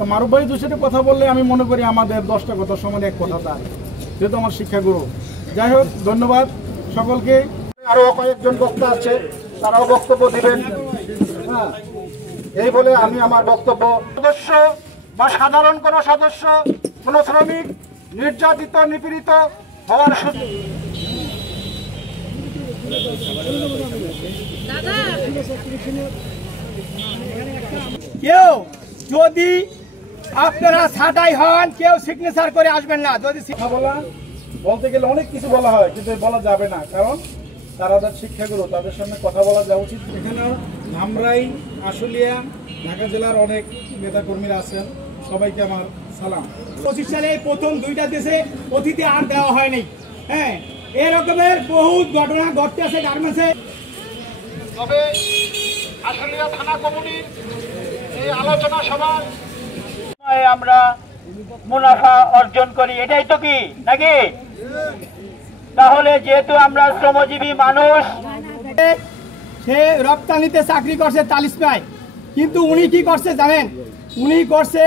তো মারুফ ভাই দুই সাথে কথা বললে আমি মনে করি আমাদের 10টা কথা সমান এক কথা তার, যেহেতু আমার শিক্ষাগুরু। যাই হোক, ধন্যবাদ সকলকে। আরো কয়েকজন বক্তা আছে, তারাও বক্তব্য দিবেন। হ্যাঁ, এই বলে আমি আমার বক্তব্য। সদস্য বা সাধারণ কোনো সদস্য, কোনো শ্রমিক নির্যাতিত নিপীড়িত হওয়ার সুযোগ কেউ যদি আপনারা ছাঁটাই হন, কেউ সিগনেচার করে আসবেন না। যদি কথা বলতে গেলে অনেক কিছু বলা হয়, কিন্তু বলা যাবে না, কারণ তারা তার শিক্ষাগুরু, তাদের সামনে কথা বলা যাওয়া উচিত। এখানে ধামরাই, আশুলিয়া, ঢাকা জেলার অনেক নেতাকর্মীরা আছেন, সবাইকে আমার সালাম। 25 সালে প্রথম 2টা দেশে অতিথি আর দেওয়া হয়নি। হ্যাঁ, এরকমের বহুত ঘটনা ঘটতে আছে গার্মেন্টসে। তবে আশুলিয়া থানা কমিটির এই আলোচনা সভায় আমরা মুনাফা অর্জন করি, এটাই তো কি নাকি? তাহলে যেহেতু আমরা শ্রমজীবী মানুষ, সে রপ্তানিতে চাকরি করছে 40 পায়, কিন্তু উনি কি করছে জানেন? উনি করছে